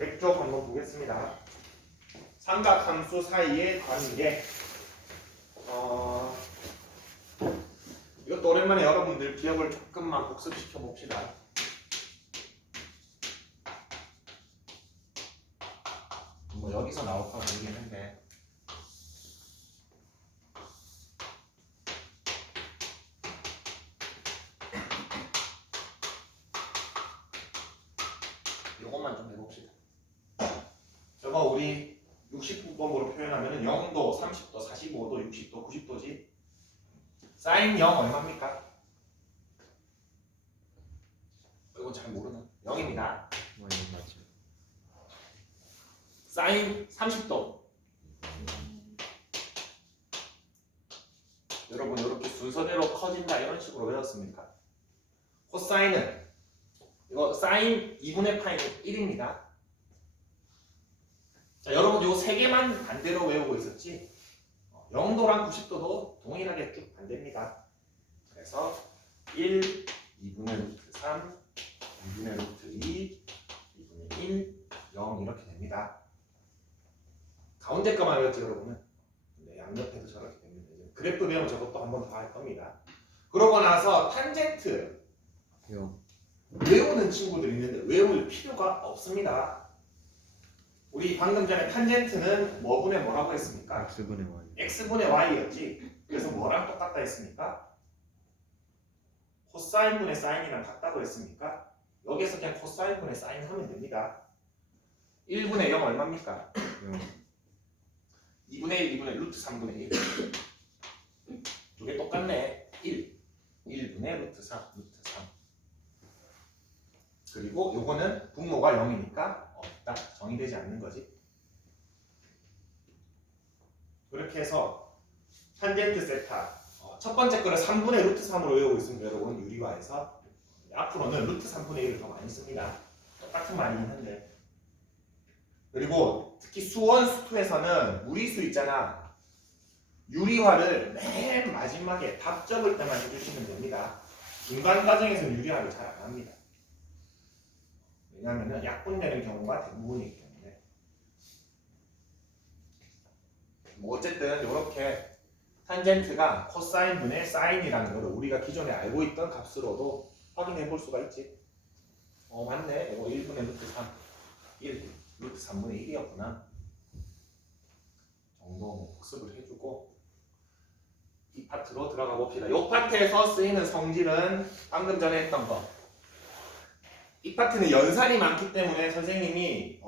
100쪽 한번 보겠습니다. 삼각함수 사이의 관계. 이것도 오랜만에 여러분들 기억을 조금만 복습시켜 봅시다. 뭐 여기서 나올까 모르겠는데 이것만 좀 해봅시다. 저거 우리 69번으로 표현하면 0도, 30도, 45도, 60도, 90도지. 사인 0 얼마입니까? 이건 잘 모르는 0입니다. 맞죠. 사인 30도. 여러분 이렇게 순서대로 커진다 이런 식으로 외웠습니까? 코사인은 이거 사인 2분의 파이는 1입니다. 자, 여러분 요 세 개만 반대로 외우고 있었지? 0도랑 90도도 동일하게 쭉 반대입니다. 그래서 1, 2분의 루트 3, 2분의 루트 2, 2분의 1, 0 이렇게 됩니다. 가운데 거만 외웠지 여러분은? 네, 양옆에도 저렇게 됩니다. 그래프 배우면 저것도 한 번 더 할 겁니다. 그러고 나서 탄젠트 외우는 친구들이 있는데 외울 필요가 없습니다. 우리 방금 전에 탄젠트는 뭐분의 뭐라고 했습니까? x분의 y. x분의 y였지. 그래서 뭐랑 똑같다 했습니까? 코사인분의 사인이랑 같다고 했습니까? 여기서 그냥 코사인분의 사인 하면 됩니다. 1분의 0 얼마입니까? 2분의 1, 2분의 루트 3분의 1. 두 개 똑같네. 1분의 루트 3, 루트 3. 그리고 요거는 분모가 0이니까 없다. 정의되지 않는 거지. 그렇게 해서 탄젠트 세타 첫 번째 거를 3분의 루트 3으로 외우고 있습니다. 여러분 유리화에서 앞으로는 루트 3분의 1을 더 많이 씁니다. 똑같은 말이긴 한데. 그리고 특히 수원 수투에서는 무리수 있잖아. 유리화를 맨 마지막에 답 적을 때만 해주시면 됩니다. 중간 과정에서는 유리화를 잘 안 합니다. 왜냐하면 약분되는 경우가 대부분이기 때문에. 뭐 어쨌든 이렇게 탄젠트가 코사인분의 사인이라는 걸 우리가 기존에 알고 있던 값으로도 확인해 볼 수가 있지. 맞네. 이거 1분의 루트 3, 1 루트 3분의 1이었구나. 정도 뭐 복습을 해주고 이 파트로 들어가 봅시다. 이 파트에서 쓰이는 성질은 방금 전에 했던 거. 이 파트는 연산이 많기 때문에 선생님이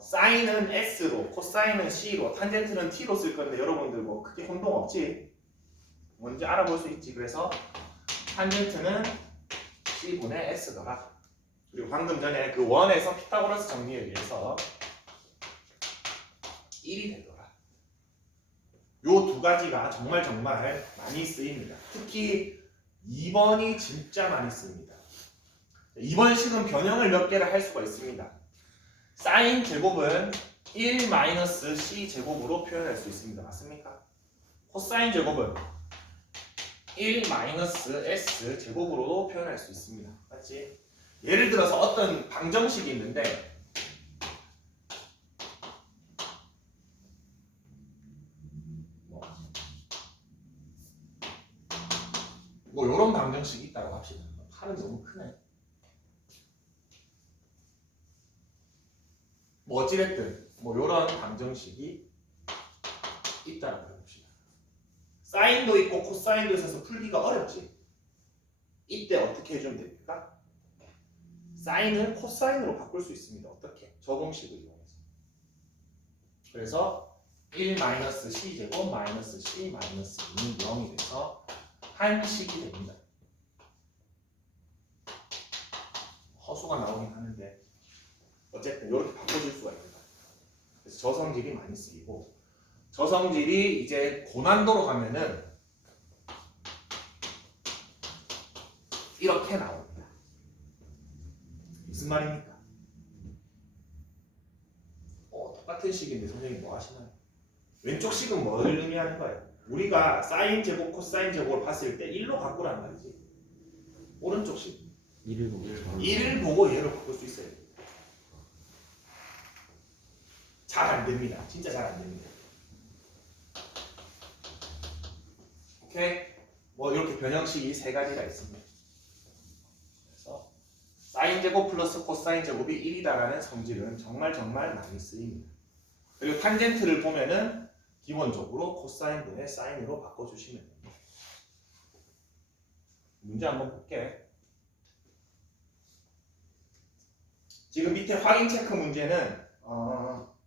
사인은 S로, 코사인은 C로, 탄젠트는 T로 쓸 건데 여러분들 뭐 크게 혼동 없지? 뭔지 알아볼 수 있지. 그래서 탄젠트는 C분의 S더라. 그리고 방금 전에 그 원에서 피타고라스 정리에 의해서 1이 되더라. 요 두 가지가 정말 많이 쓰입니다. 특히 2번이 진짜 많이 씁니다. 2번 식은 변형을 몇 개를 할 수가 있습니다. 사인 제곱은 1 마이너스 C 제곱으로 표현할 수 있습니다. 맞습니까? 코사인 제곱은 1 마이너스 S 제곱으로도 표현할 수 있습니다. 맞지? 예를 들어서 어떤 방정식이 있는데 뭐 이런 방정식이 있다고 합시다. 팔은 너무 크네. 뭐 어찌됐든 뭐 이런 방정식이 있다고 해봅시다. 사인도 있고 코사인도 있어서 풀기가 어렵지. 이때 어떻게 해주면 됩니까? 사인을 코사인으로 바꿀 수 있습니다. 어떻게? 저 공식을 이용해서. 그래서 1-C 제곱 마이너스 C 마이너스 2는 0이 돼서 한식이 됩니다. 허수가 나오긴 하는데 어쨌든 이렇게 바꿔줄 수가 있는 거예요. 그래서 저성질이 많이 쓰이고 저성질이 이제 고난도로 가면은 이렇게 나옵니다. 무슨 말입니까? 똑같은 식인데 선생님 뭐 하시나요? 왼쪽 식은 뭘 의미하는 거예요? 우리가 사인 제곱, 코사인 제곱을 봤을 때 1로 바꾸란 말이지. 오른쪽 식 1을 보고 1을 보고 얘를 바꿀 수 있어요. 잘 안 됩니다. 진짜 잘 안 됩니다. 오케이? 뭐 이렇게 변형식이 세 가지가 있습니다. 그래서 사인 제곱 플러스 코사인 제곱이 1이다라는 성질은 정말 많이 쓰입니다. 그리고 탄젠트를 보면은 기본적으로 코사인분의 사인으로 바꿔주시면 됩니다. 문제 한번 볼게. 지금 밑에 확인 체크 문제는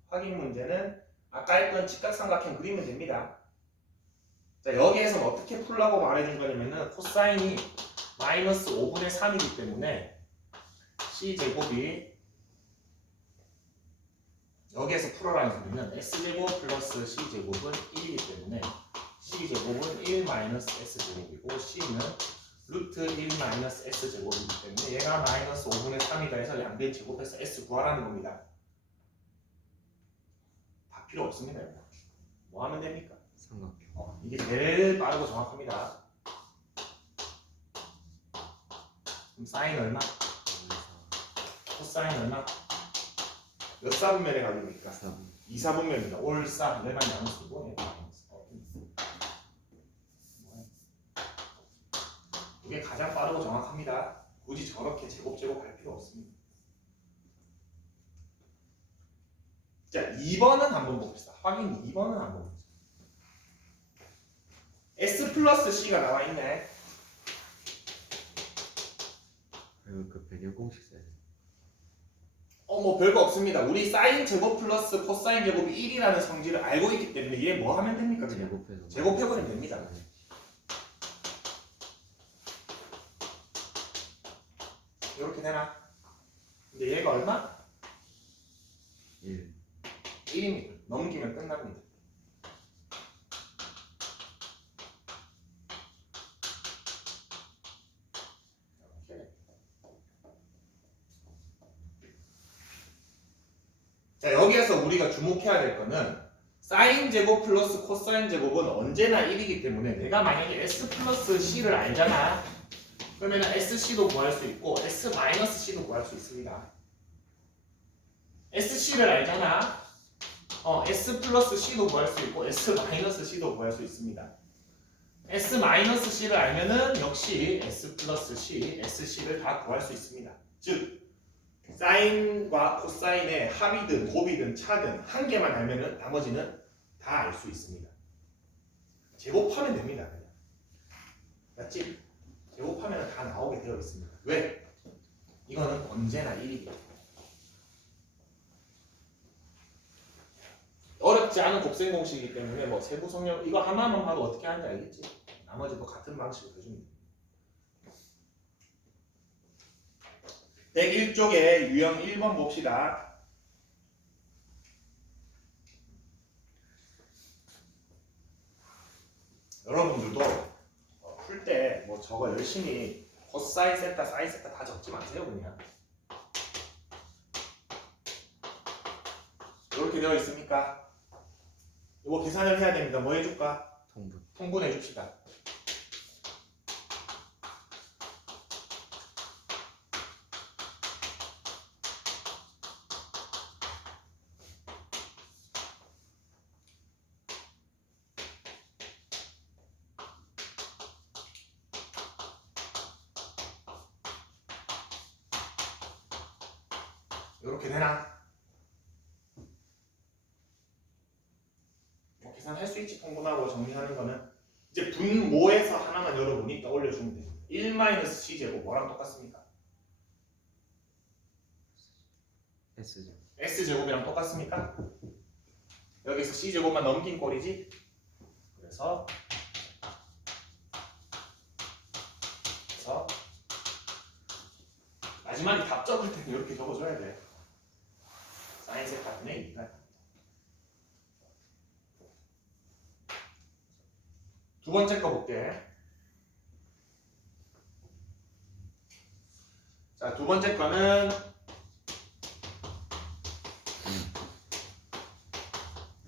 확인 문제는 아까 했던 직각삼각형 그리면 됩니다. 자, 여기에서 어떻게 풀라고 말해준 거냐면은 코사인이 마이너스 5분의 3이기 때문에 C제곱이 여기에서 풀어라는 소리는 S제곱 플러스 C제곱은 1이기 때문에 C제곱은 1 마이너스 S제곱이고 C는 루트 1 마이너스 S제곱이기 때문에 얘가 마이너스 5분의 3이다 해서 양변 제곱해서 S 구하라는 겁니다. 다 필요 없습니다. 뭐 하면 됩니까? 삼각형. 이게 제일 빠르고 정확합니다. 그럼 사인 얼마? 코사인 얼마? 몇 사분면에 가지고니까? 2, 4분면입니다. 올사 얘만 양수고 이게 가장 빠르고 정확합니다. 굳이 저렇게 제곱할 필요 없습니다. 자, 2번은 한번 봅시다. 확인 2번은 한번 봅시다. S 플러스 C가 나와 있네. 그리고 그 변형 공식 써야 돼. 뭐 별거 없습니다. 우리 사인 제곱 플러스 코사인 제곱이 1이라는 성질을 알고 있기 때문에 얘 뭐 하면 됩니까? 그냥 제곱해버리면 됩니다. 이렇게 되나? 근데 얘가 얼마? 1입니다. 넘기면 끝납니다. 자, 여기에서 우리가 주목해야 될 거는 사인 제곱 플러스 코사인 제곱은 언제나 1이기 때문에 내가 만약에 S 플러스 C를 알잖아. 그러면 SC도 구할 수 있고 S 마이너스 C도 구할 수 있습니다. SC를 알잖아. S 플러스 C도 구할 수 있고 S 마이너스 C도 구할 수 있습니다. S 마이너스 C를 알면은 역시 S 플러스 C, SC를 다 구할 수 있습니다. 즉 사인과 코사인의 합이든 곱이든 차든 한 개만 알면은 나머지는 다 알 수 있습니다. 제곱하면 됩니다. 그냥. 맞지? 제곱하면 다 나오게 되어 있습니다. 왜? 이거는 언제나 1이기 때문에. 어렵지 않은 곱셈 공식이기 때문에 뭐 세부 성형 이거 하나만 봐도 어떻게 하는지 알겠지? 나머지도 같은 방식으로 해주면 됩니다. 101쪽에 유형 1번 봅시다. 여러분들도 풀 때 뭐 저거 열심히 코사인 세타, 사인 세타 다 적지 마세요. 그냥 이렇게 되어 있습니까? 이거 계산을 해야 됩니다. 뭐 해줄까? 통분해 줍시다. 이렇게 되나? 뭐 계산할 수 있지. 통분하고 정리하는 거는 이제 분모에서 하나만 여러분이 떠올려주면 됩니다. 1-C제곱 뭐랑 똑같습니까? S제곱. S제곱이랑 똑같습니까? 여기서 C제곱만 넘긴 꼴이지. 그래서 마지막에 답 적을 때는 이렇게 적어줘야 돼. 사인 세타분의 2가. 두 번째 거 볼게. 자, 두 번째 거는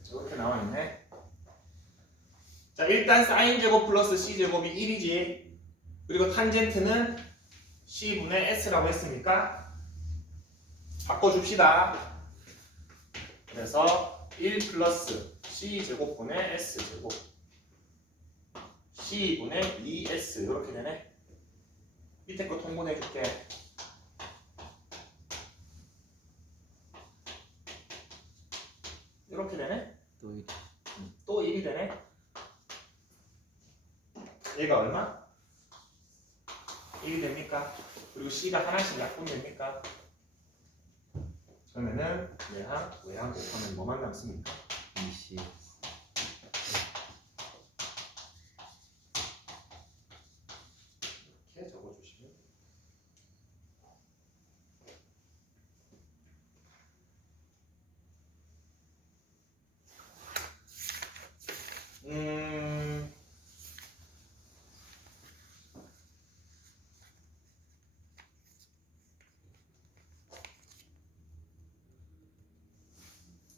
이렇게 나와 있네. 자, 일단 사인 제곱 플러스 C 제곱이 1이지. 그리고 탄젠트는 C분의 S라고 했으니까 바꿔줍시다. 그래서 1 플러스 c제곱분의 s제곱 c분의 2s 이렇게 되네. 밑에 거 통분해 줄게. 이렇게 되네. 또 이. 또 1이 되네. 얘가 얼마? 1이 됩니까? 그리고 c가 하나씩 약분됩니까? 그러면은 외항 곱하면 뭐만 남습니까? 2C. 이렇게 적어주시면 돼요.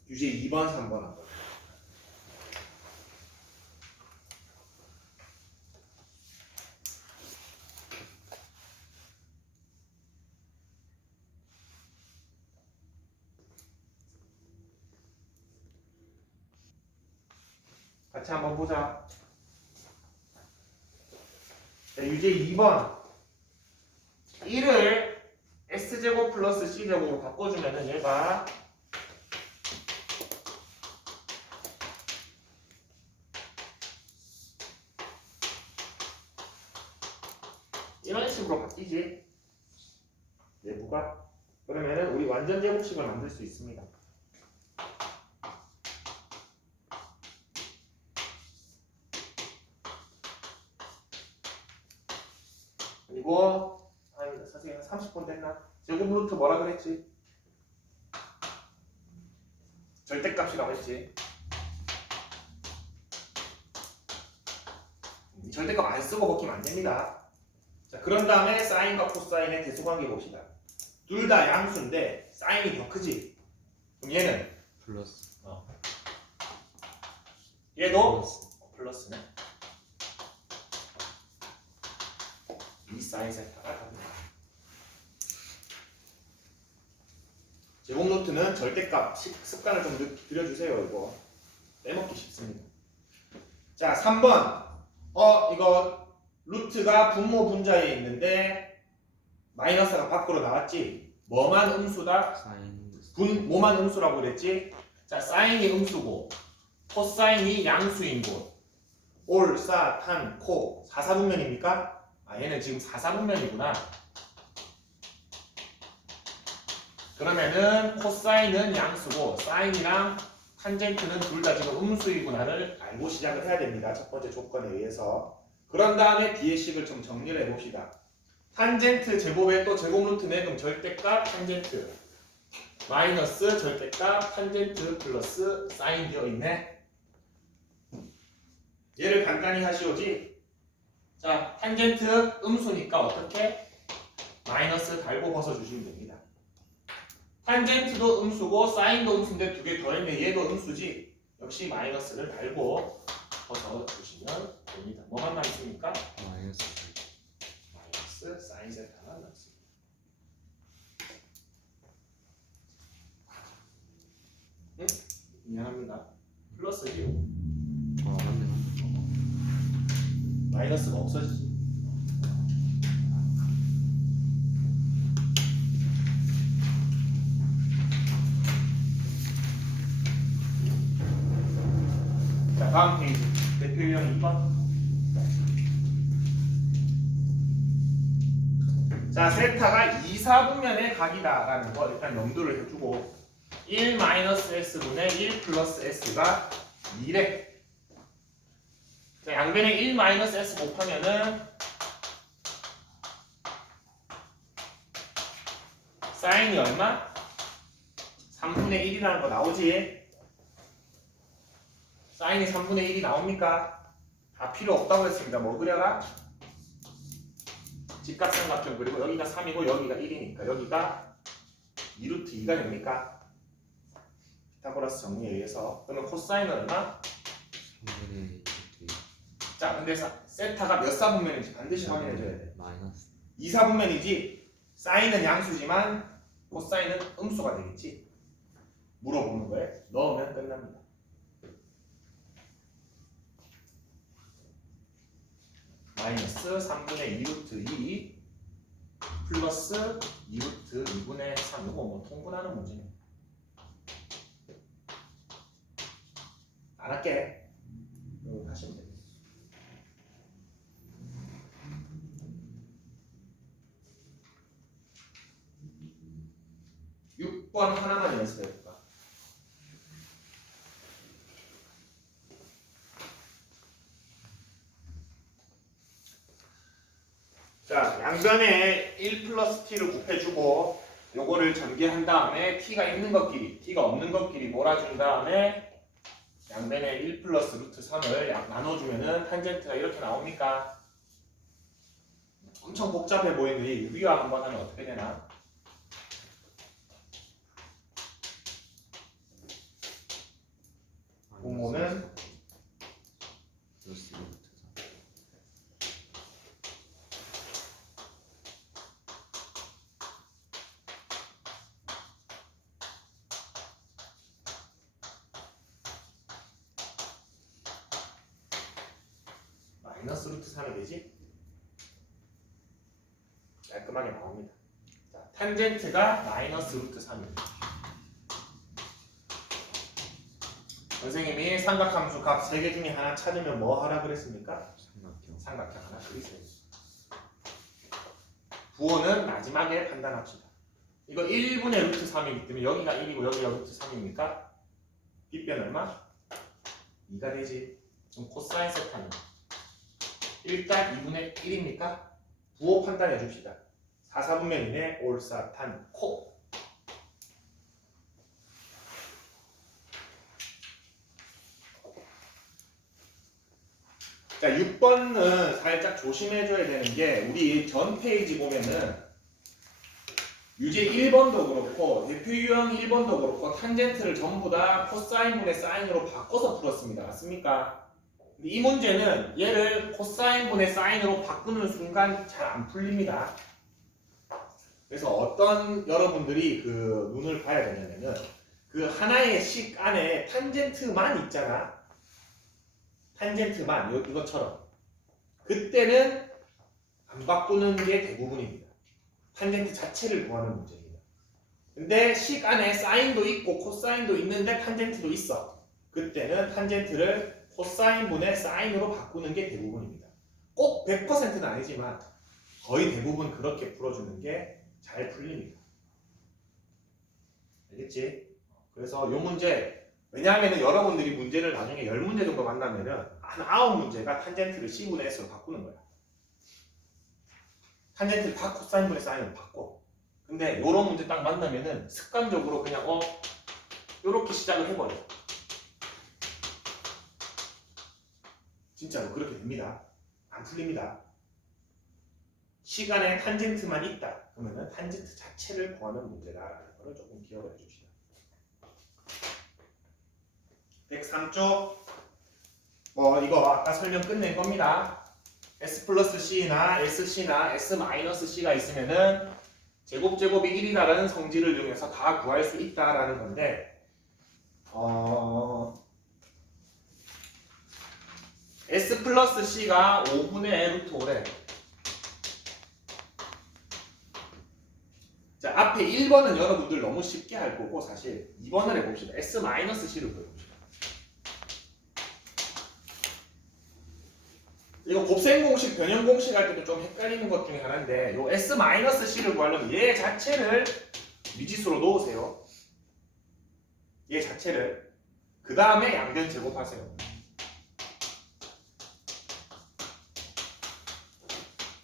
유제 2번, 3번 한번. 같이 한번 보자. 자, 유제 2번 1을 s제곱 플러스 c제곱으로 바꿔주면은 얘가 이런 식으로 바뀌지. 내부가. 그러면은 우리 완전 제곱식을 만들 수 있습니다. 그리고 선생님 30분 됐나? 제곱 루트 뭐라 그랬지? 절대값이라고 했지. 이 절대값 안 쓰고 벗기면 안 됩니다. 자, 그런 다음에 사인과 코사인의 대소관계 봅시다. 둘 다 양수인데 사인이 더 크지. 그럼 얘는 플러스. 얘도 플러스. 플러스네. 이 사인 세타가 답니다. 제곱 루트는 절대값 습관을 좀 들여주세요. 이거 빼먹기 쉽습니다. 자, 3번. 이거 루트가 분모 분자에 있는데 마이너스가 밖으로 나왔지. 뭐만 음수다? 사인. 뭐만 음수라고 그랬지? 자, 사인이 음수고 코사인이 양수인 곳. 올, 사, 탄, 코. 4사분면입니까? 아, 얘는 지금 4사분면이구나. 그러면은 코사인은 양수고 사인이랑 탄젠트는 둘 다 지금 음수이구나를 알고 시작을 해야 됩니다. 첫 번째 조건에 의해서. 그런 다음에 뒤에 식을 좀 정리를 해봅시다. 탄젠트 제곱에 또 제곱 루트네. 그럼 절대값 탄젠트 마이너스 절대값 탄젠트 플러스 사인 되어 있네. 얘를 간단히 하시오지. 자, 탄젠트 음수니까 어떻게? 마이너스 달고 벗어주시면 됩니다. 탄젠트도 음수고 사인도 음수인데 두 개 더했네. 얘도 음수지. 역시 마이너스를 달고 벗어주시면 됩니다. 뭐만 남습니까? 마이너스. 마이너스 사인 세타만 남습니다. 미안합니다. 플러스지. 맞네. 마이너스가 없어지지. 자, 다음 페이지. 대표 유형 2번. 자, 세타가 2사분면의 각이다라는 거 일단 염두를 해주고 1-s분의 1 플러스 s가 2래. 자, 양변에 1-s 곱하면은 사인이 얼마? 3분의 1이라는 거 나오지? 사인이 3분의 1이 나옵니까? 다 필요 없다고 했습니다. 뭐 그려라? 직각삼각형. 그리고 여기가 3이고 여기가 1이니까 여기가 2루트 2가 됩니까? 피타고라스 정리에 의해서. 그러면 코사인은 얼마? 3분의 2. 자, 근데 세타가 몇 사분면인지 반드시 확인해줘야 돼. 마이너스. 2사분면이지 사인은 양수지만 코사인은 음수가 되겠지. 물어보는 거예요. 넣으면 끝납니다. 마이너스 3분의 2 루트 2 플러스 2 루트 2분의 3. 이거 뭐 통분하는 문제네. 안 할게. 이거 하시면 돼요. 6번 하나만 연습해볼까? 자, 양변에 1 플러스 t를 곱해주고 요거를 전개한 다음에 t가 있는 것끼리 t가 없는 것끼리 몰아준 다음에 양변에 1 플러스 루트 3을 나눠주면은 탄젠트가 이렇게 나옵니까? 엄청 복잡해 보이는데 유리화 한번 하면 어떻게 되나? 공모는 플러스 2 루트 3. 마이너스 루트 3이 되지? 깔끔하게 나옵니다. 자, 탄젠트가 마이너스 루트 3입니다. 선생님이 삼각함수 값 3개 중에 하나 찾으면 뭐 하라 그랬습니까? 삼각형. 삼각형 하나 그리세요. 부호는 마지막에 판단합시다. 이거 1분의 루트 3이기 때문에 여기가 1이고 여기가 루트 3입니까? 빗변 얼마? 2가 되지. 그럼 코사인 세타는 1딱 2분의 1입니까? 부호 판단해 줍시다. 4, 4분면 이내 올사탄 코. 자, 6번은 살짝 조심해줘야 되는 게 우리 전 페이지 보면은 유제 1번도 그렇고 대표 유형 1번도 그렇고 탄젠트를 전부 다 코사인분의 사인으로 바꿔서 풀었습니다. 맞습니까? 근데 이 문제는 얘를 코사인분의 사인으로 바꾸는 순간 잘 안 풀립니다. 그래서 어떤 여러분들이 그 눈을 봐야 되냐면은 그 하나의 식 안에 탄젠트만 있잖아. 탄젠트만 이것처럼 그때는 안 바꾸는 게 대부분입니다. 탄젠트 자체를 구하는 문제입니다. 근데 식 안에 사인도 있고 코사인도 있는데 탄젠트도 있어. 그때는 탄젠트를 코사인분의 사인으로 바꾸는 게 대부분입니다. 꼭 100%는 아니지만 거의 대부분 그렇게 풀어주는 게 잘 풀립니다. 알겠지? 그래서 이 문제 왜냐하면 여러분들이 문제를 나중에 10문제 정도 만나면은 한 9문제가 탄젠트를 C분의 S로 바꾸는 거야. 탄젠트를 다 코사인분의 사인으로 바꿔. 근데 이런 문제 딱 만나면은 습관적으로 그냥 요렇게 시작을 해버려. 진짜로 그렇게 됩니다. 안 풀립니다. 시간에 탄젠트만 있다. 그러면은 탄젠트 자체를 구하는 문제다라는 걸 조금 기억을 해줍시다. 103쪽 이거 아까 설명 끝낸 겁니다. S 플러스 C나 SC나 S 마이너스 C가 있으면은 제곱이 1이라는 성질을 이용해서 다 구할 수 있다라는 건데 S 플러스 C가 5분의 루트 5래. 자, 앞에 1번은 여러분들 너무 쉽게 할 거고 사실 2번을 해봅시다. S 마이너스 C를 구해봅시다. 이거 곱셈 공식, 변형 공식 할 때도 좀 헷갈리는 것 중에 하나인데 요 S 마이너스 C를 구하려면 얘 자체를 미지수로 놓으세요. 얘 자체를. 그 다음에 양변 제곱하세요.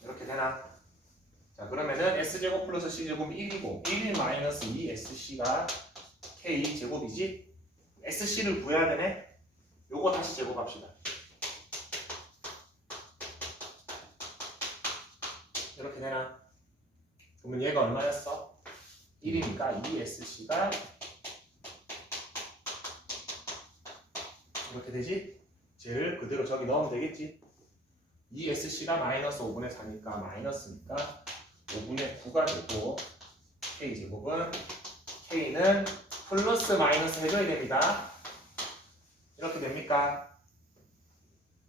이렇게 되나? 자, 그러면은 S제곱 플러스 C제곱이 1이고 1 마이너스 2SC가 K제곱이지? SC를 구해야 되네? 요거 다시 제곱합시다. 이렇게 되나? 그러면 얘가 얼마였어? 1이니까 2SC가 이렇게 되지? 쟤를 그대로 저기 넣으면 되겠지? 2SC가 마이너스 5분의 4니까 마이너스니까 5분의 9가 되고 K제곱은 K는 플러스 마이너스 해줘야 됩니다. 이렇게 됩니까?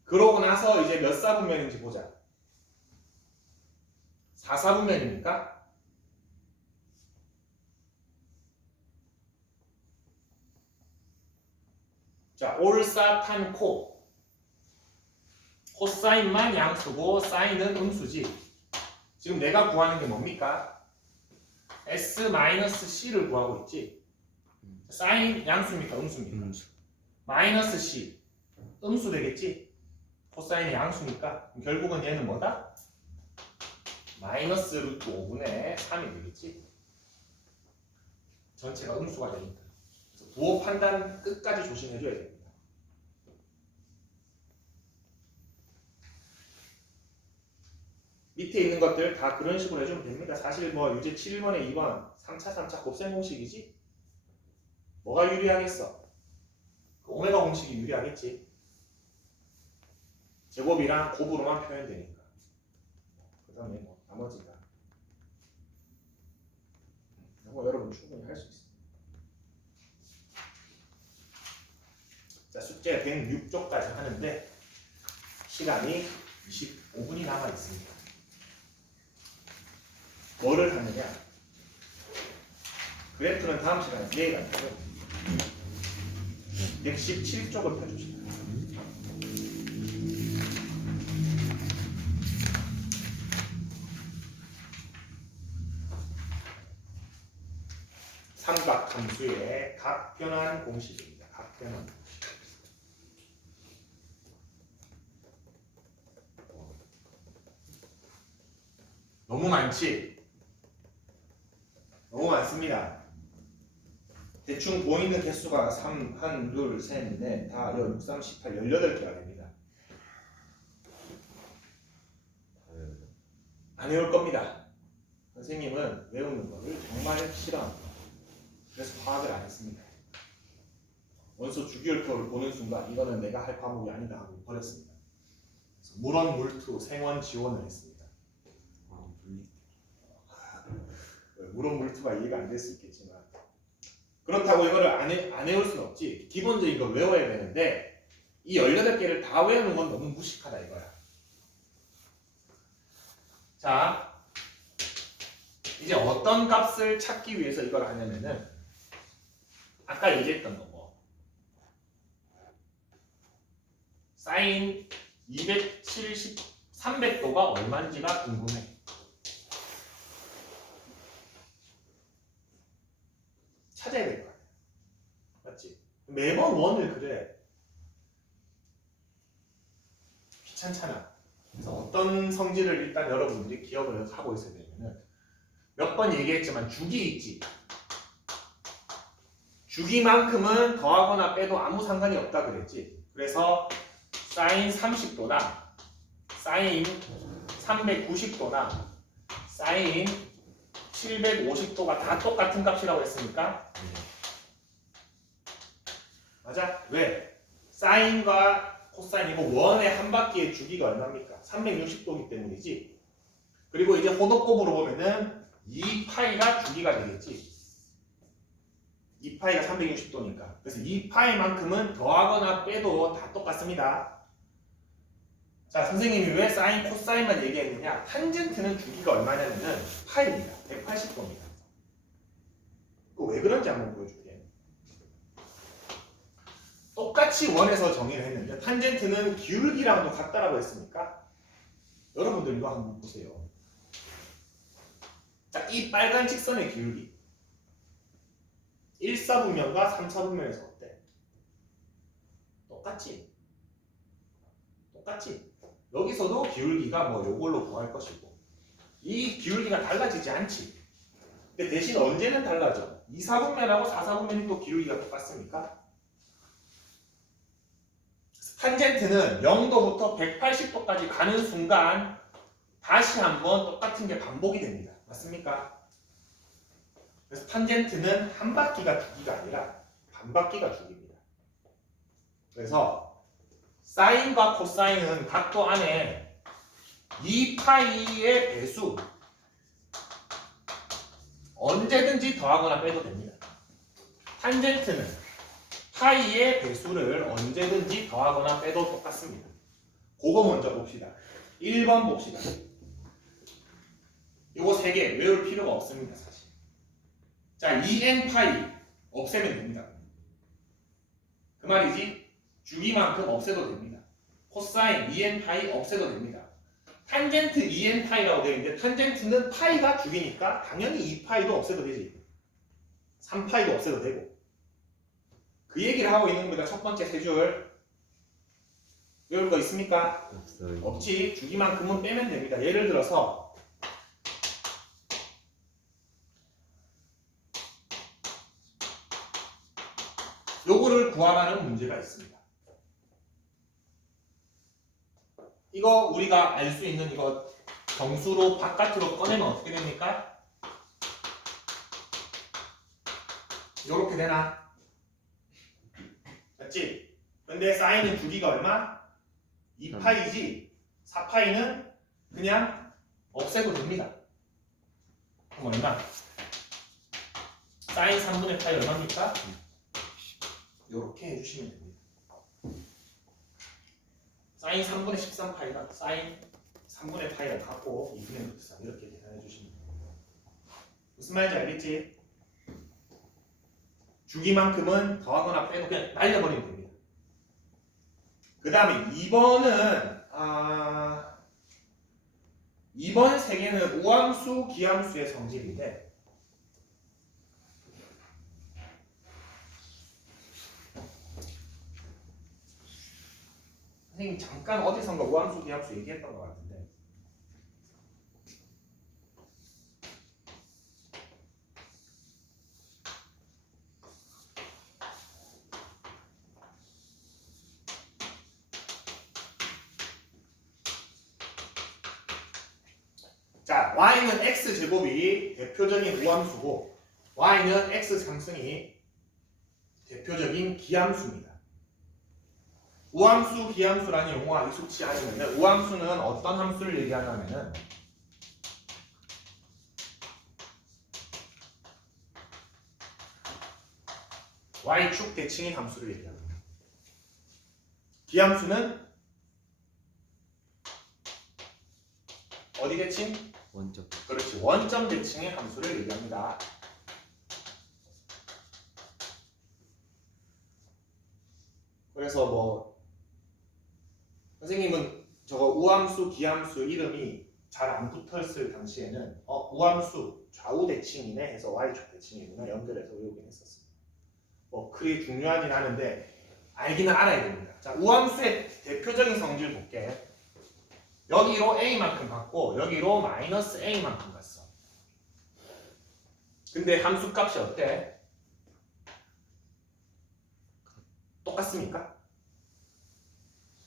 그러고 나서 이제 몇 사분면인지 보자. 4사분면입니까? 자, 올사탄코. 코사인만 양수고 사인은 음수지. 지금 내가 구하는 게 뭡니까? S-C를 구하고 있지. 사인 양수입니까? 음수입니까? 마이너스 C. 음수 되겠지? 코사인이 양수니까. 그럼 결국은 얘는 뭐다? 마이너스 루트 5분의 3이 되겠지? 전체가 음수가 되니까. 그래서 부호 판단 끝까지 조심해줘야 됩니다. 밑에 있는 것들 다 그런 식으로 해주면 됩니다. 사실 뭐 유제 7번에 2번 3차 곱셈 공식이지? 뭐가 유리하겠어? 그 오메가 공식이 유리하겠지? 제곱이랑 곱으로만 표현되니까. 그 다음에 뭐 나머지가 뭐 여러분 충분히 할 수 있습니다. 자, 숙제 106쪽까지 하는데 시간이 25분이 남아 있습니다. 뭐를 하느냐? 그래프는 다음 시간에 이해가 안 되고 117쪽을 펴주시다. 삼각함수의 각변환 공식입니다. 각변환 공식. 너무 많지? 너무 많습니다. 대충 보이는 개수가 3, 1, 2, 3, 4, 다 6, 3, 18, 18개가 됩니다. 안 외울 겁니다. 선생님은 외우는 거를 정말 싫어합니다. 그래서 화학을 안 했습니다. 원소 주기율표를 보는 순간 이거는 내가 할 과목이 아니다 하고 버렸습니다. 그래서 물원, 물투, 생원, 지원을 했습니다. 물원, 물투가 이해가 안 될 수 있겠지만 그렇다고 이거를 안 외울 수는 없지. 기본적인 걸 외워야 되는데 이 18개를 다 외우는 건 너무 무식하다 이거야. 자, 이제 어떤 값을 찾기 위해서 이걸 하냐면은 아까 얘기했던 거 뭐 사인 270, 300도가 얼마인지가 궁금해. 찾아야 될 거 아니야. 맞지? 매번 원을 그래. 귀찮잖아. 그래서 어떤 성질을 일단 여러분들이 기억을 하고 있어야 되냐면 몇 번 얘기했지만 주기 있지. 주기만큼은 더하거나 빼도 아무 상관이 없다 그랬지. 그래서 사인 30도나 사인 390도나 사인 750도가 다 똑같은 값이라고 했으니까 맞아? 왜? 사인과 코사인이고 원의 한 바퀴의 주기가 얼마입니까? 360도이기 때문이지. 그리고 이제 호도곱으로 보면은 2파이가 주기가 되겠지. 2파이가 360도니까. 그래서 2파이만큼은 더하거나 빼도 다 똑같습니다. 자, 선생님이 왜 사인, 코사인만 얘기했느냐? 탄젠트는 주기가 얼마냐면은 파이입니다. 180도입니다. 그거 왜 그런지 한번 보여줄게. 똑같이 원에서 정의를 했는데 탄젠트는 기울기랑도 같다라고 했으니까 여러분들 이거 한번 보세요. 자, 이 빨간 직선의 기울기 1사분면과 3사분면에서 어때? 똑같지? 똑같지? 여기서도 기울기가 뭐 요걸로 구할 것이고 이 기울기가 달라지지 않지. 근데 대신 언제는 달라져? 2사분면하고 4사분면이 또 기울기가 똑같습니까? 탄젠트는 0도부터 180도까지 가는 순간 다시 한번 똑같은 게 반복이 됩니다. 맞습니까? 그래서 탄젠트는 한 바퀴가 주기가 아니라 반 바퀴가 주기입니다. 그래서 사인과 코사인은 각도 안에 2파이의 배수 언제든지 더하거나 빼도 됩니다. 탄젠트는 파이의 배수를 언제든지 더하거나 빼도 똑같습니다. 그거 먼저 봅시다. 1번 봅시다. 요거 3개 외울 필요가 없습니다, 사실. 자, 2n 파이 없애면 됩니다. 그 말이지, 주기만큼 없애도 됩니다. 코사인 2n 파이 없애도 됩니다. 탄젠트 2n 파이라고 되어 있는데 탄젠트는 파이가 주기니까 당연히 2파이도 없애도 되지. 3파이도 없애도 되고. 그 얘기를 하고 있는 겁니다. 첫 번째 세 줄. 외울 거 있습니까? 없어요. 없지. 주기만큼은 빼면 됩니다. 예를 들어서 요거를 구하라는 문제가 있습니다. 이거 우리가 알 수 있는 이거 정수로 바깥으로 꺼내면 어떻게 됩니까? 요렇게 되나? 맞지? 근데 사인은 주기가 얼마? 2파이지 4파이는 그냥 없애도 됩니다. 그럼 얼마? 사인 3분의 파이 얼마입니까? 요렇게 해주시면 됩니다. 사인 3분의 13파이가 사인 3분의 파이를 갖고 2분의 루트 3 이렇게 계산해 주시면 됩니다. 무슨 말인지 알겠지? 주기만큼은 더하거나 빼고 그냥 날려버리면 됩니다. 그 다음에 2번은 2번 3개는 우함수, 기함수의 성질인데 선생님 잠깐 어디선가 우함수, 기함수 얘기했던 것 같은데 자, y는 x제곱이 대표적인 우함수고 y는 x 상승이 대표적인 기함수입니다. 우함수, 기함수라는 용어가 익숙치 않으면 우함수는 어떤 함수를 얘기하냐면은 y축 대칭의 함수를 얘기합니다. 기함수는 어디 대칭? 원점. 그렇지, 원점 대칭의 함수를 얘기합니다. 그래서 뭐 선생님은 저거 우함수, 기함수 이름이 잘 안 붙었을 당시에는 우함수 좌우 대칭이네 해서 y축 대칭이구나 연결해서 외우긴 했었습니다. 뭐 그게 중요하진 않은데 알기는 알아야 됩니다. 자, 우함수의 대표적인 성질 볼게. 여기로 a만큼 갔고 여기로 마이너스 a만큼 갔어. 근데 함수 값이 어때? 똑같습니까?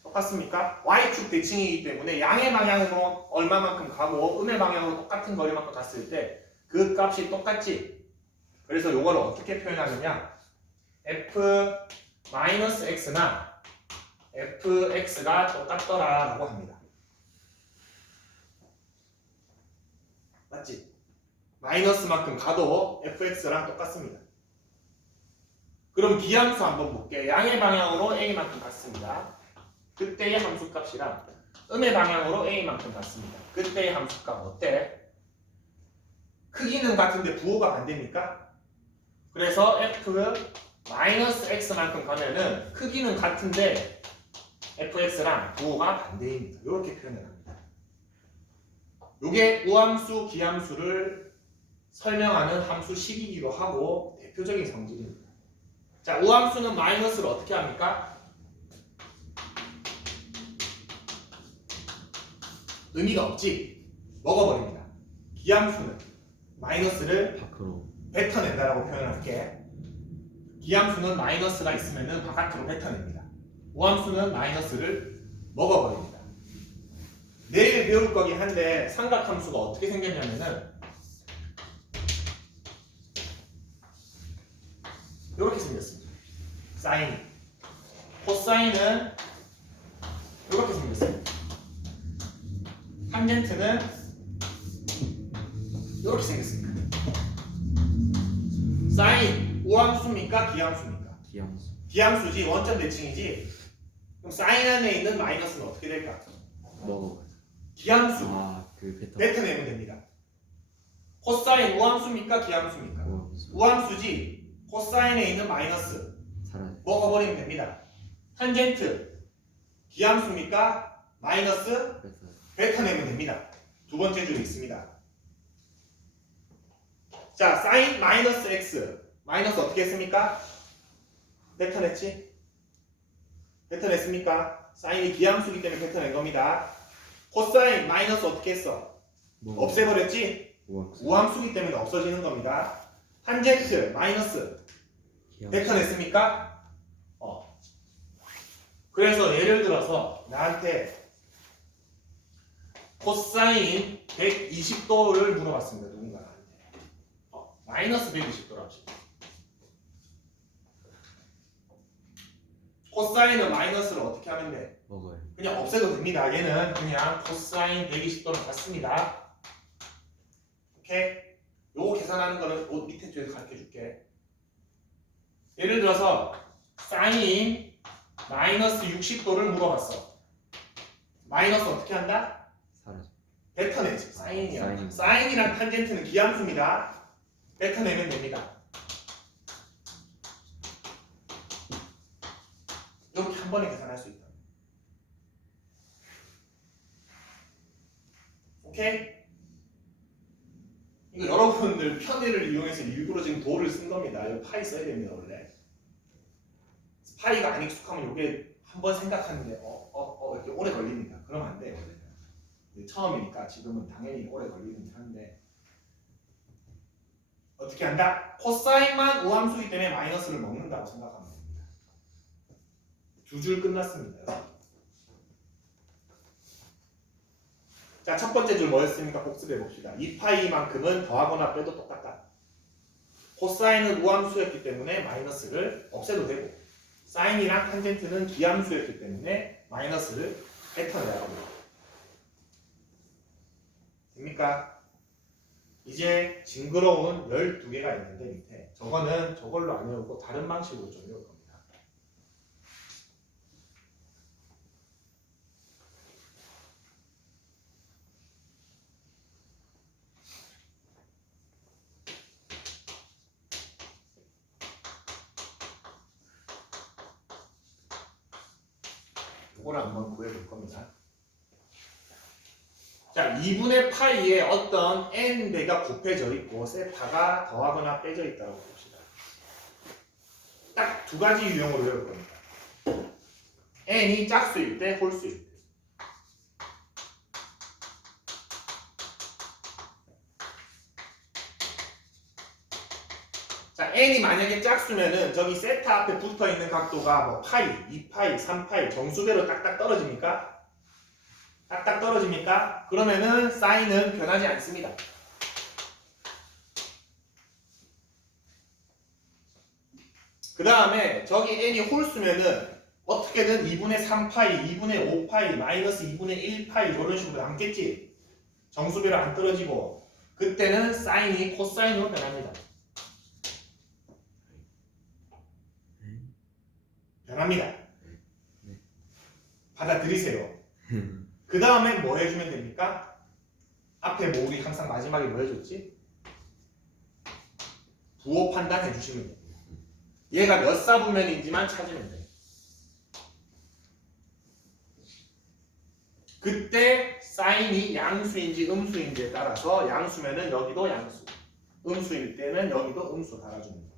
똑같습니까? y축 대칭이기 때문에 양의 방향으로 얼마만큼 가고 음의 방향으로 똑같은 거리만큼 갔을 때 그 값이 똑같지? 그래서 이걸 어떻게 표현하느냐? f-x나 fx가 똑같더라 라고 합니다. 맞지? 마이너스만큼 가도 fx랑 똑같습니다. 그럼 기함수 한번 볼게. 양의 방향으로 a만큼 갔습니다. 그때의 함수값이랑 음의 방향으로 a만큼 갔습니다. 그때의 함수값 어때? 크기는 같은데 부호가 반대입니까? 그래서 f-x만큼 가면은 크기는 같은데 fx랑 부호가 반대입니다. 이렇게 표현을 합니다. 이게 우함수, 기함수를 설명하는 함수식이기도 하고 대표적인 성질입니다. 자, 우함수는 마이너스를 어떻게 합니까? 의미가 없지? 먹어버립니다. 기함수는 마이너스를 밖으로. 뱉어낸다라고 표현할게. 기함수는 마이너스가 있으면 바깥으로 뱉어냅니다. 우함수는 마이너스를 먹어버립니다. 내일 배울 거긴 한데 삼각함수가 어떻게 생겼냐면은 이렇게 생겼습니다. 사인, 코사인은 이렇게 생겼습니다. 탄젠트는 이렇게 생겼습니다. 사인 우함수입니까? 기함수입니까? 기함수. 기함수지. 원점 대칭이지. 그럼 사인 안에 있는 마이너스는 어떻게 될까? 먹어봐요. 기함수. 그 베타. 뱉어내면 됩니다. 코사인 우함수입니까? 기함수입니까? 우함수. 우함수지. 코사인에 있는 마이너스 사라져. 먹어버리면 됩니다. 탄젠트 기함수입니까? 마이너스 베타. 뱉어내면 됩니다. 두 번째 줄에 있습니다. 자, 사인 마이너스 x 마이너스 어떻게 했습니까? 뱉어냈지? 뱉어냈습니까? 사인이 기함수기 때문에 뱉어낸 겁니다. 코사인 마이너스 어떻게 했어? 없애버렸지? 우함수. 우함수기 때문에 없어지는 겁니다. 탄젠트 마이너스 기함수. 뱉어냈습니까? 그래서 예를 들어서 나한테 코사인 120도를 물어봤습니다. 누군가 나한테. 마이너스 120도라고 합시다. 코사인은 마이너스를 어떻게 하면 돼? 먹어요. 그냥 없애도 됩니다. 얘는 그냥 코사인 120도는 같습니다. 오케이? 요거 계산하는 거는 밑에 줄에서 가르쳐 줄게. 예를 들어서 사인 마이너스 60도를 물어봤어. 마이너스 어떻게 한다? 사라져. 뱉어내지. 사인이야. 사인. 사인이랑 탄젠트는 기함수입니다. 뱉어내면 됩니다. 이렇게 한 번에 계산할 수 있다. 오케이? 이거 여러분들 편의를 이용해서 일부러 지금 도를 쓴 겁니다. 이거 파이 써야 됩니다, 원래. 파이가 안 익숙하면 이게 한 번 생각하는데 이렇게 오래 걸립니다. 그러면 안 돼요, 원래는. 처음이니까 지금은 당연히 오래 걸리긴 하는데 어떻게 한다? 코사인만 우함수이기 때문에 마이너스를 먹는다고 생각하면 됩니다. 두 줄 끝났습니다. 자, 첫 번째 줄 뭐였습니까? 복습해 봅시다. 2파이만큼은 더하거나 빼도 똑같다. 코사인은 우함수였기 때문에 마이너스를 없애도 되고 사인이랑 탄젠트는 기함수였기 때문에 마이너스를 뱉어내야 합니다. 됩니까? 이제 징그러운 12개가 있는데 밑에 저거는 저걸로 안 외우고 다른 방식으로 좀 외울 겁니다. 이거를 한번 구해볼 겁니다. 자, 2분의 파이에 어떤 n배가 곱해져 있고 세타가 더하거나 빼져 있다고 봅시다. 딱 두 가지 유형으로 외울 겁니다. n이 짝수일 때, 홀수일 때. 자, n이 만약에 짝수면은 저기 세타 앞에 붙어 있는 각도가 뭐 파이, 2파이, 3파이 정수배로 딱딱 떨어집니까? 딱딱 떨어집니까? 그러면은 사인은 변하지 않습니다. 그 다음에 저기 n이 홀수면은 어떻게든 2분의 3파이, 2분의 5파이, 마이너스 2분의 1파이 이런 식으로 남겠지. 정수배로 안 떨어지고 그때는 사인이 코사인으로 변합니다. 변합니다. 받아들이세요. 그 다음에 뭐 해주면 됩니까? 앞에 뭐 우리 항상 마지막에 뭐 해줬지? 부호 판단해 주시면 됩니다. 얘가 몇 사분면인지만 찾으면 돼요. 그때 사인이 양수인지 음수인지에 따라서 양수면은 여기도 양수, 음수일 때는 여기도 음수 달아주는 겁니다.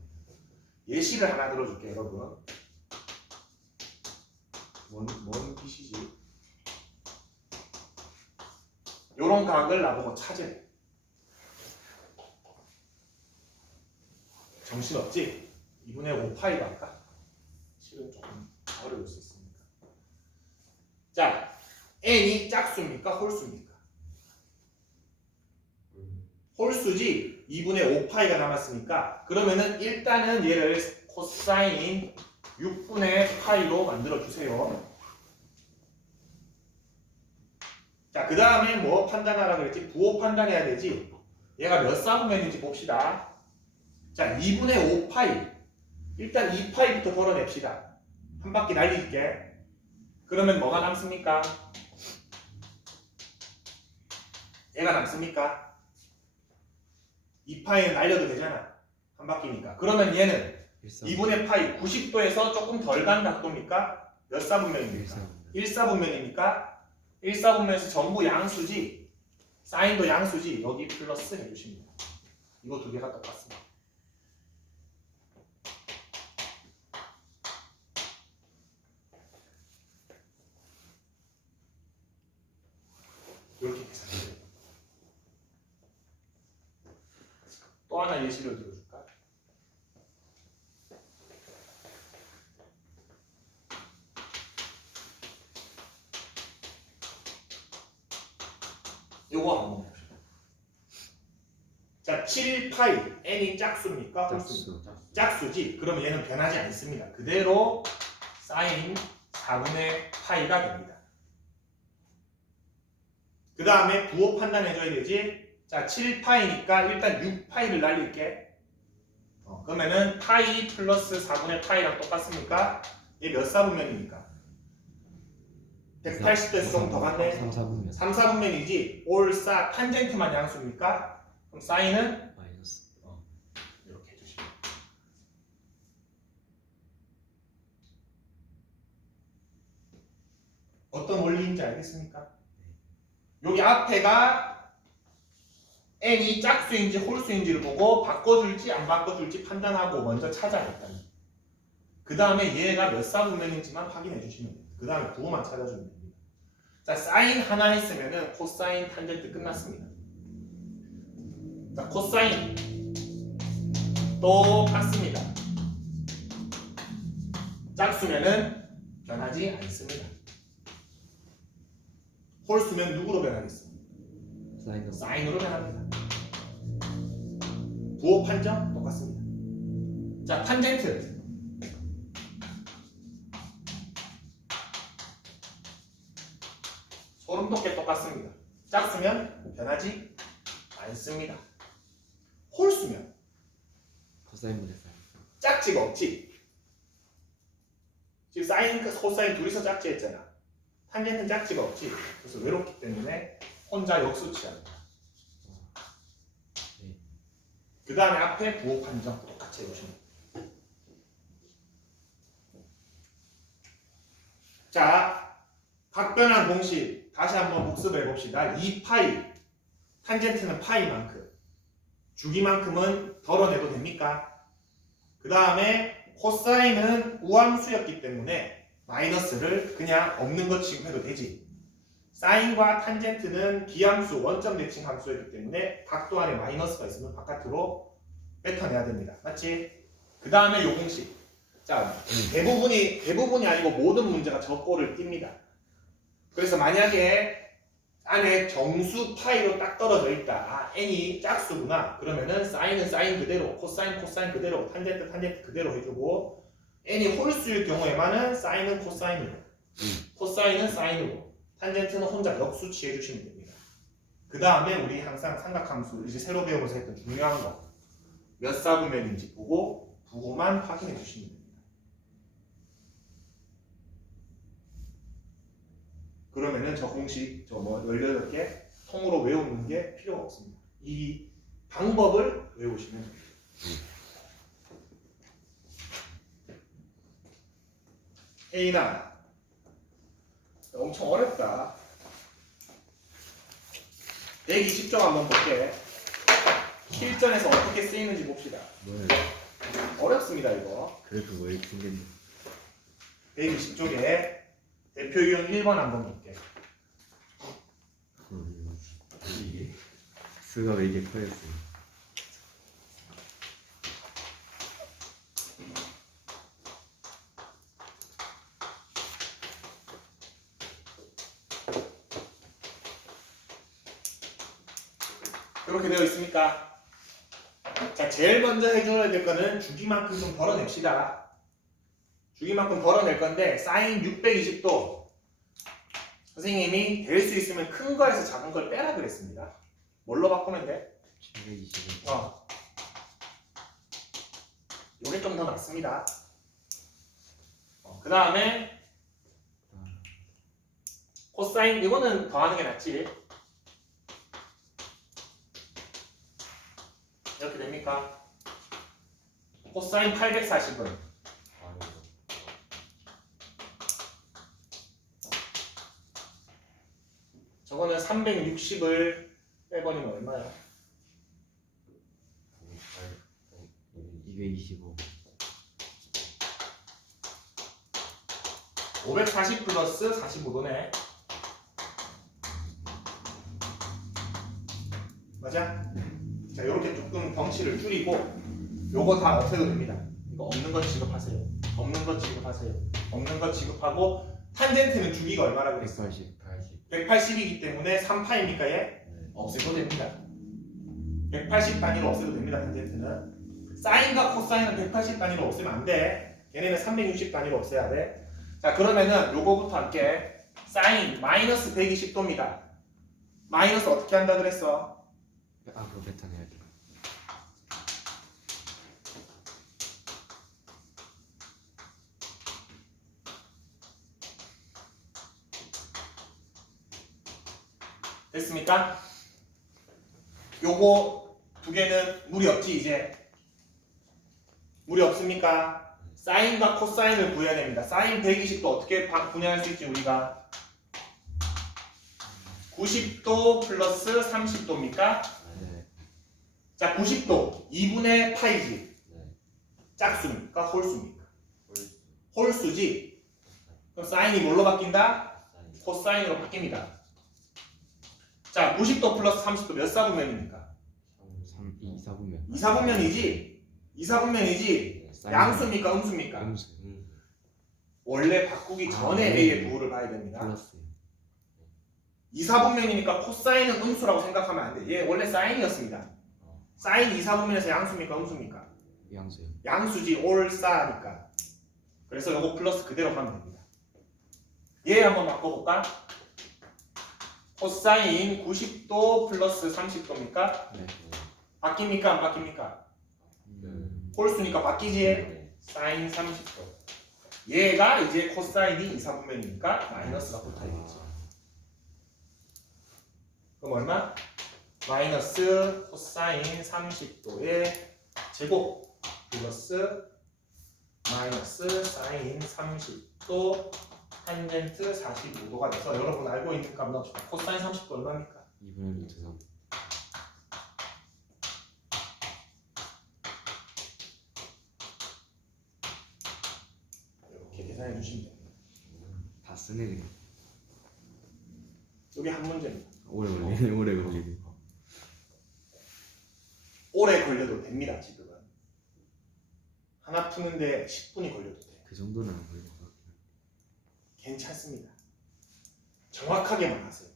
예시를 하나 들어줄게요, 여러분. 뭔 빛이지? 요런 각을 나보고 찾으래. 정신없지? 2분의 5파이가 할까? 실은 조금 어려울 수 있습니다. 자, n이 짝수입니까? 홀수입니까? 홀수지 2분의 5파이가 남았으니까 그러면은 일단은 얘를 코사인 6분의 파이로 만들어 주세요. 자, 그 다음에 뭐 판단하라 그랬지? 부호 판단해야 되지. 얘가 몇 사분면인지 봅시다. 자, 2분의 5파이. 일단 2파이부터 덜어냅시다. 한 바퀴 날릴게. 그러면 뭐가 남습니까? 얘가 남습니까? 2파이는 날려도 되잖아. 한 바퀴니까. 그러면 얘는 2분의 파이 90도에서 조금 덜 간 각도입니까? 몇 사분면입니까? 1사분면입니까? 1사분면에서 전부 양수지. 사인도 양수지. 여기 플러스 해주시면 돼요. 이거 두 개가 똑같습니다. 이렇게 계산해요. 또 하나 예시를 들어줄까? 요거 한번 봅시다. 자, 7파이 n이 짝수입니까? 홀수입니까? 짝수지. 그러면 얘는 변하지 않습니다. 그대로 사인 4분의 파이가 됩니다. 그 다음에 부호 판단해줘야 되지. 자, 7파이니까 일단 6파이를 날릴게. 그러면은 파이 플러스 4분의 파이랑 똑같습니까? 얘 몇 사분면입니까? 180도에서 조금 더 갔네. 3, 4분면 3, 4분면이지. 올사 탄젠트만 양수입니까? 그럼 사인은 마이너스. 이렇게 해주시면 어떤 원리인지 알겠습니까? 여기 앞에가 n이 짝수인지 홀수인지를 보고 바꿔줄지 안 바꿔줄지 판단하고 먼저 찾아냈다. 그 다음에 얘가 몇 사분면인지만 확인해 주시면 됩니다. 그 다음에 부호만 찾아주면 됩니다. 자, 사인 하나 했으면은 코사인 탄젠트 끝났습니다. 자, 코사인 똑같습니다. 짝수면은 변하지 않습니다. 홀수면 누구로 변하겠습니까? 사인은 사인으로 변합니다. 부호 판정 똑같습니다. 자, 탄젠트 소름 돋게 똑같습니다. 짝수면 변하지 않습니다. 홀수면 코사인분의 사인. 짝지가 없지. 지금 사인, 코사인 둘이서 짝지 했잖아. 탄젠트는 짝지가 없지. 그래서 외롭기 때문에 혼자 역수치합니다. 네. 그 다음에 앞에 부호 판정 똑같이 해보시면 됩니다. 자, 각변환 공식 다시 한번 복습해 봅시다. 2파이 탄젠트는 파이만큼 주기만큼은 덜어내도 됩니까? 그 다음에 코사인은 우함수였기 때문에 마이너스를 그냥 없는 것 취급해도 되지. 사인과 탄젠트는 기함수, 원점 대칭 함수였기 때문에 각도 안에 마이너스가 있으면 바깥으로 뱉어내야 됩니다. 맞지? 그 다음에 요 공식. 자, 대부분이 아니고 모든 문제가 저 꼴을 띱니다. 그래서 만약에 안에 정수 파이로 딱 떨어져 있다. 아, n이 짝수구나. 그러면은 사인은 사인 그대로, 코사인 코사인 그대로, 탄젠트 탄젠트 그대로 해주고, n이 홀수일 경우에만은 사인은 코사인으로, 코사인은 사인으로, 탄젠트는 혼자 역수치 해주시면 됩니다. 그 다음에 우리 항상 삼각함수 이제 새로 배우면서 했던 중요한 거 몇 사분면인지 보고 부호만 확인해 주시면 됩니다. 그러면은 저 공식 저 18개 통으로 외우는 게 필요가 없습니다. 이 방법을 외우시면 됩니다. A나 엄청 어렵다. 120쪽 한번 볼게. 실전에서 어떻게 쓰이는지 봅시다. 뭘 어렵습니다 이거. 그래도 뭘 생겼네. 120쪽에 대표 유형 1번 한번 볼게. 이게 수가 왜 이렇게 커졌어요? 이렇게 되어 있습니까? 자, 제일 먼저 해줘야 될 거는 주기만큼 좀 덜어냅시다. 주기만큼 덜어낼 건데 사인 620도 선생님이 될 수 있으면 큰 거에서 작은 걸 빼라 그랬습니다. 뭘로 바꾸면 돼? 720은 요게 좀 더 낫습니다. 그 다음에 코사인 이거는 더하는 게 낫지. 이렇게 됩니까? 코사인 840은 저거는 360을 빼버리면 얼마야? 225. 540 플러스 45도네. 맞아? 자, 이렇게 조금 덩치를 줄이고 요거 다 없애도 됩니다. 이거 없는 것 지급하세요. 없는 것 지급하세요. 없는 것 지급하고 탄젠트는 주기가 얼마라 그랬어? 180. 180이기 때문에 3파입니까 얘? 없애도 됩니다. 180 단위로 없애도 됩니다. 탄젠트는. 사인과 코사인은 180 단위로 없애면 안 돼. 얘네는 360 단위로 없애야 돼. 자, 그러면은 요거부터 할게. 사인 마이너스 120도입니다. 마이너스 어떻게 한다 그랬어? 그거 베타 내야 돼. 됐습니까? 요거 두 개는 무리 없지 이제? 무리 없습니까? 사인과 코사인을 구해야 됩니다. 사인 120도 어떻게 분해할 수 있지 우리가? 90도 플러스 30도입니까? 네. 자, 90도 2분의 파이지. 네. 짝수입니까? 홀수입니까? 홀수지. 그럼 사인이 뭘로 바뀐다? 코사인으로 바뀝니다. 자, 90도 플러스 30도 몇 사분면입니까? 2사분면. 2사분면이지? 2사분면이지? 양수입니까? 음수입니까? 음수. 원래 바꾸기 전에 A의 부호를 봐야 됩니다. 플러스. 2사분면이니까 코사인은 음수라고 생각하면 안 돼. 얘 원래 사인이었습니다. 사인 2사분면에서 양수입니까? 음수입니까? 양수요. 양수지 올싸니까. 그래서 요거 플러스 그대로 가면 됩니다. 얘 한번 바꿔볼까? 코사인 90도 플러스 30도입니까? 네. 바뀝니까? 안 바뀝니까? 홀수니까 바뀌지? 사인 30도. 얘가 이제 코사인이 2사분면이니까 마이너스가 붙어야겠지. 그럼 얼마? 마이너스 코사인 30도의 제곱 플러스 마이너스 사인 30도 탄젠트 45도가 돼서 여러분 알고 있는 값 넣읍시다. 코사인 30도 얼마입니까? 2분의 루트 3. 이렇게 계산해 주시면 됩니다. 다 쓰네 그냥. 여기 한 문제입니다. 오래 걸리네. 오래 걸리네. 오래 걸려도 됩니다. 지금은 하나 푸는데 10분이 걸려도 돼요. 그 정도는 안 걸릴 것 같긴 한데. 괜찮습니다. 정확하게만 하세요.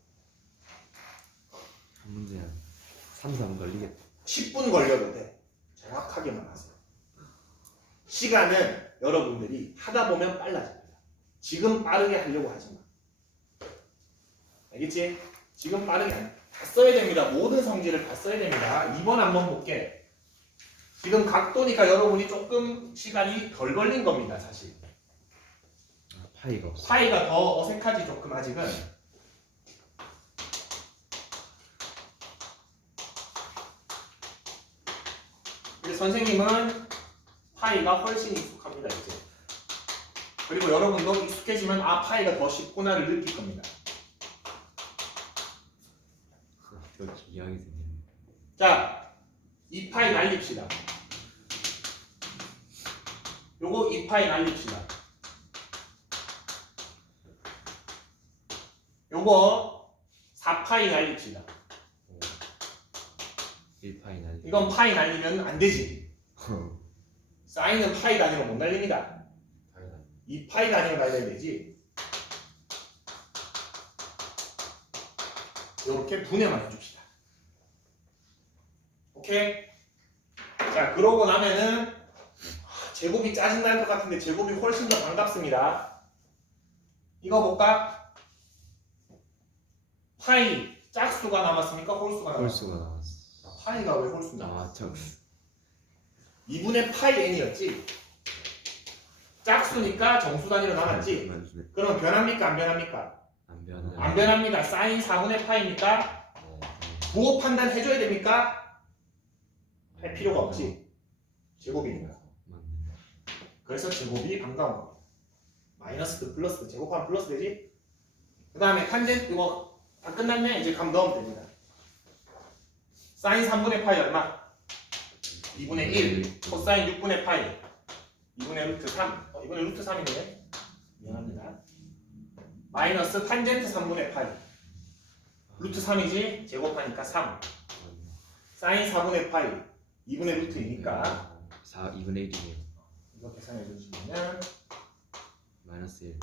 한 문제 한 3, 4분 걸리겠다. 10분 걸려도 돼. 정확하게만 하세요. 시간은 여러분들이 하다 보면 빨라집니다. 지금 빠르게 하려고 하지 마. 알겠지? 지금 빠르게 다 써야 됩니다. 모든 성질을 다 써야 됩니다. 2번 한번 볼게. 지금 각도니까 여러분이 조금 시간이 덜 걸린 겁니다. 사실. 파이가 없어. 파이가 더 어색하지 조금 아직은. 근데 선생님은 파이가 훨씬 익숙합니다. 이제. 그리고 여러분도 익숙해지면 아 파이가 더 쉽구나를 느낄 겁니다. 더 기이하게 생겼네. 자, 2파이 날립시다. 요거 2파이 날립시다. 요거 4파이 날립시다. 1파이 날. 이건 파이 날리면 안 되지. 사인은 파이 단위로 못 날립니다. 2파이 단위로 날려야 되지. 요렇게 분해만 해줍시다. 오케이? 자, 그러고 나면은 제곱이 짜증날 것 같은데 제곱이 훨씬 더 반갑습니다. 이거 볼까? 파이 짝수가 남았습니까? 홀수가 남았습니까? 홀수가 나왔어. 파이가 왜 홀수 아, 남았어? 짝수. 2분의 파이 n이었지. 짝수니까 정수 단위로 남았지. 만수네. 그럼 변합니까 안 변합니까? 안 변하네. 안 변합니다. 사인 4분의 파이니까 부호 판단 해줘야 됩니까? 할 필요가 없지. 제곱이니까. 맞네. 그래서 제곱이 반가운 거. 마이너스도 플러스도 제곱하면 플러스 되지. 그 다음에 탄젠트 이거 다 끝났네. 이제 감 넣으면 됩니다. 사인 3분의 파이 얼마? 2분의 1. 코사인 6분의 파이 2분의 루트 3. 이번에 루트 3이네. 미안합니다. 마이너스 탄젠트 3분의 파이 루트 3이지. 제곱하니까 3. 사인 4분의 파이 2분의 루트이니까 2분의 1이네요. 이거 계산해 주시면 마이너스 1.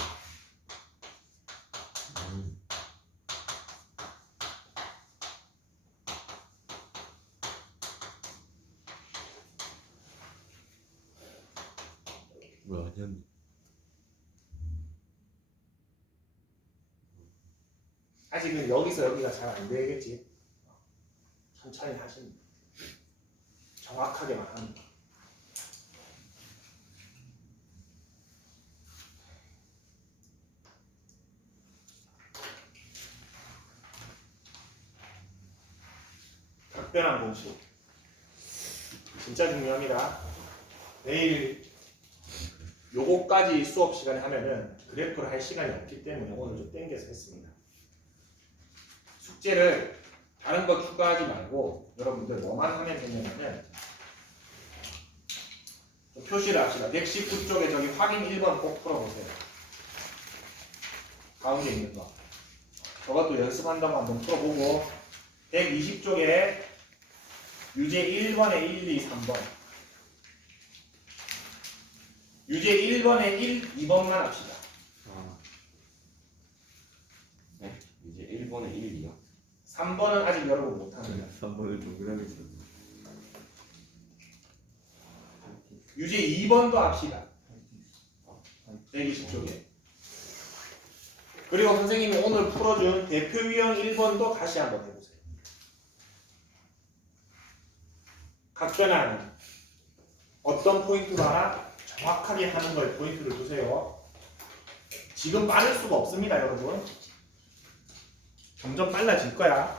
뭐야 아니었네. 아직은 여기서 여기가 잘 안 되겠지. 천천히 하시면 돼. 정확하게만 하면 돼. 각변환 공식 진짜 중요합니다. 내일 요거까지 수업 시간에 하면은 그래프를 할 시간이 없기 때문에 오늘 좀 땡겨서 했습니다. 숙제를 다른 거 추가하지 말고 여러분들 뭐만 하면 되냐면은 좀 표시를 합시다. 119쪽에 저기 확인 1번 꼭 풀어보세요. 가운데 있는 거. 저것도 연습한다고 한번 풀어보고 120쪽에 유제 1번에 1, 2, 3번 유제 1번에 1, 2번만 합시다. 네? 이제 1번에 1, 2요? 3번은 아직 여러분 못합니다. 3번을 동그라미 쳤네. 유제 2번도 합시다. 120쪽에. 그리고 선생님이 오늘 풀어준 대표 유형 1번도 다시 한번 해보세요. 각변환 어떤 포인트로 하나? 정확하게 하는 거에 포인트를 두세요. 지금 빠를 수가 없습니다, 여러분. 점점 빨라질 거야.